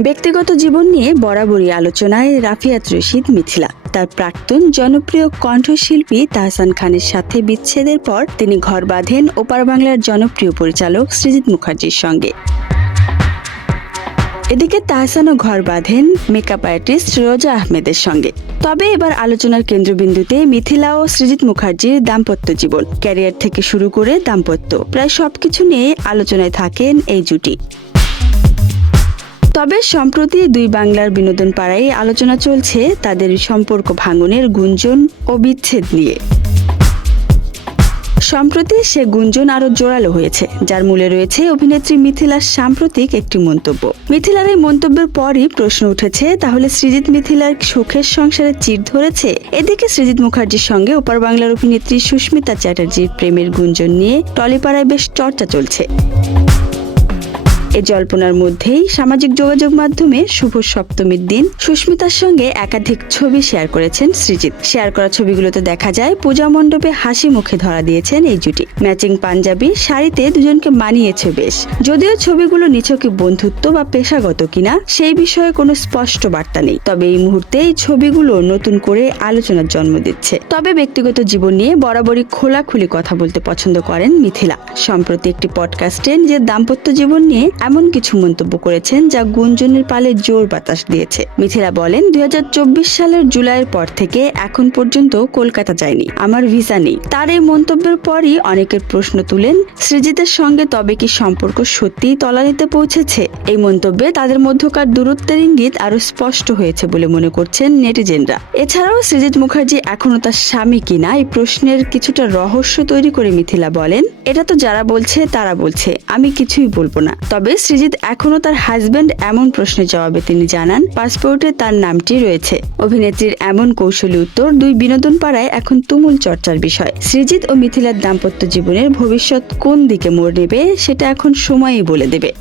ব্যক্তিগত জীবন নিয়ে বরাবরই আলোচনায় রাফিয়াত রশিদ মিথিলা। তার প্রাক্তন জনপ্রিয় কণ্ঠশিল্পী তাহসান খানের সাথে বিচ্ছেদের পর তিনি ঘর বাঁধেন ওপার বাংলার জনপ্রিয় পরিচালক সৃজিত মুখার্জির সঙ্গে। এদিকে তাহসানও ঘর বাঁধেন মেকআপ আর্টিস্ট রোজা আহমেদের সঙ্গে। তবে এবার আলোচনার কেন্দ্রবিন্দুতে মিথিলা ও সৃজিত মুখার্জির দাম্পত্য জীবন। ক্যারিয়ার থেকে শুরু করে দাম্পত্য। প্রায় সবকিছু নিয়ে আলোচনায় থাকেন এই জুটি। তবে সম্প্রতি দুই বাংলার বিনোদন পাড়ায় আলোচনা চলছে তাদের সম্পর্ক ভাঙনের গুঞ্জন ও বিচ্ছেদ নিয়ে। সম্প্রতি সে গুঞ্জন আরও জোরালো হয়েছে, যার মূলে রয়েছে অভিনেত্রী মিথিলার সাম্প্রতিক একটি মন্তব্য। মিথিলার এই মন্তব্যের পরই প্রশ্ন উঠেছে, তাহলে সৃজিত মিথিলার সুখের সংসারে চির ধরেছে? এদিকে সৃজিত মুখার্জির সঙ্গে ওপার বাংলার অভিনেত্রী সুস্মিতা চ্যাটার্জির প্রেমের গুঞ্জন নিয়ে টলিপাড়ায় বেশ চর্চা চলছে। এ জল্পনার মধ্যেই সামাজিক যোগাযোগ মাধ্যমে শুভ সপ্তমীর দিন সুস্মিতার সঙ্গে একাধিক ছবি শেয়ার করেছেন সৃজিত শেয়ার করা ছবিগুলোতে দেখা যায় পূজা মণ্ডপে হাসি মুখে ধরা দিয়েছেন এই জুটি। ম্যাচিং পাঞ্জাবি, শাড়িতে দুজনকে মানিয়েছে বেশ। যদিও ছবিগুলো নিছকই বন্ধুত্ব বা পেশাগত কিনা, সেই বিষয়ে কোনো স্পষ্ট বার্তা নেই। তবে এই মুহূর্তে এই ছবিগুলো নতুন করে আলোচনার জন্ম দিচ্ছে। তবে ব্যক্তিগত জীবন নিয়ে বরাবরই খোলাখুলি কথা বলতে পছন্দ করেন মিথিলা। সম্প্রতি একটি পডকাস্টে নিজের দাম্পত্য জীবন নিয়ে এমন কিছু মন্তব্য করেছেন যা গুঞ্জনের পালে জোর বাতাস দিয়েছে। মিথিলা বলেন, দুই সালের জুলাইয়ের পর থেকে এখন পর্যন্ত কলকাতা যায়নি। আমার ভিসা নেই। তার এই মন্তব্যের পরই অনেকের প্রশ্ন তুলেন, সৃজিতের সঙ্গে তবে কি সম্পর্ক সত্যিই তলানিতে পৌঁছেছে? এই মন্তব্যে তাদের মধ্যকার দূরত্বের ইঙ্গিত আরও স্পষ্ট হয়েছে বলে মনে করছেন নেটিজেনরা। এছাড়াও সৃজিত মুখার্জি এখনও তার স্বামী কিনা এই প্রশ্নের কিছুটা রহস্য তৈরি করে মিথিলা বলেন, এটা তো যারা বলছে, তারা বলছে। আমি কিছুই বলব না। তবে সৃজিত এখনও তার হাজব্যান্ড এমন প্রশ্নের জবাবে তিনি জানান পাসপোর্টে তার নামটি রয়েছে। অভিনেত্রীর এমন কৌশলী উত্তর দুই বিনোদন পাড়ায় এখন তুমুল চর্চার বিষয়। সৃজিত ও মিথিলার দাম্পত্য জীবনের ভবিষ্যৎ কোন দিকে মোড় নেবে, সেটা এখন সময়ই বলে দেবে।